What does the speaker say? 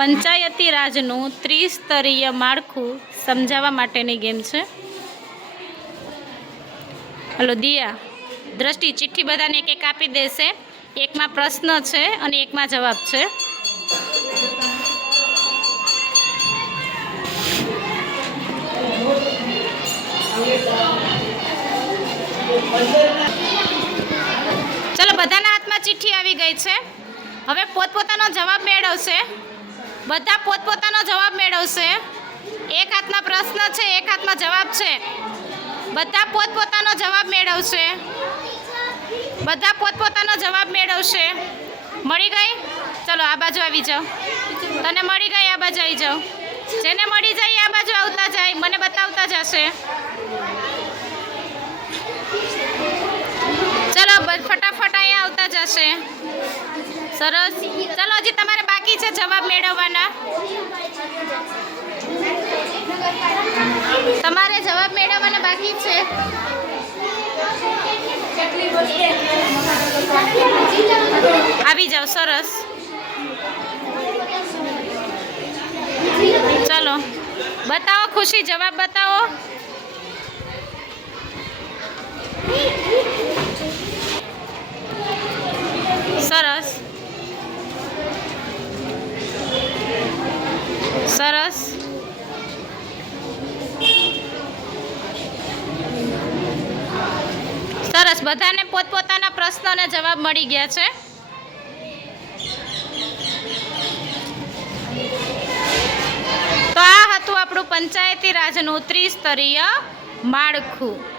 પંચાયતી રાજનું ત્રિસ્તરીય માળખું સમજાવવા માટેની ગેમ છે. હલો દિયા, દ્રષ્ટિ, ચિઠ્ઠી બધાને એક એક આપી દેશે. એકમાં પ્રશ્ન છે અને એકમાં જવાબ છે. ચલો, બધાના હાથમાં ચિઠ્ઠી આવી ગઈ છે. હવે પોતપોતાનો જવાબ મેળવશે. બધા પોતપોતાનો જવાબ મેળવશે. એક હાથમાં પ્રશ્ન છે, એક હાથમાં જવાબ છે. બધા પોતપોતાનો જવાબ મેળવશે. બધા પોતપોતાનો જવાબ મેળવશે. મળી ગઈ? ચલો આ બાજુ આવી જાઓ. તને મળી ગઈ, આ બાજુ આવી જાઓ. જેને મળી જાય આ બાજુ આવતા જાય, મને બતાવતા જશે. ચલો ફટાફટ અહીંયા આવતા જશે. સરસ. ચલો હજી તમારે બાકી છે જવાબ મેળવવાના. તમારે જવાબ મેળવવાના બાકી છે. આવી જાઓ. સરસ. ચલો બતાવો ખુશી, જવાબ બતાવો. સરસ સરસ. સરસ. બધાને પોતપોતાના પ્રશ્નોને જવાબ મળી ગયા છે. તો આ હતું આપણું પંચાયતી રાજનું ત્રિસ્તરીય માળખું.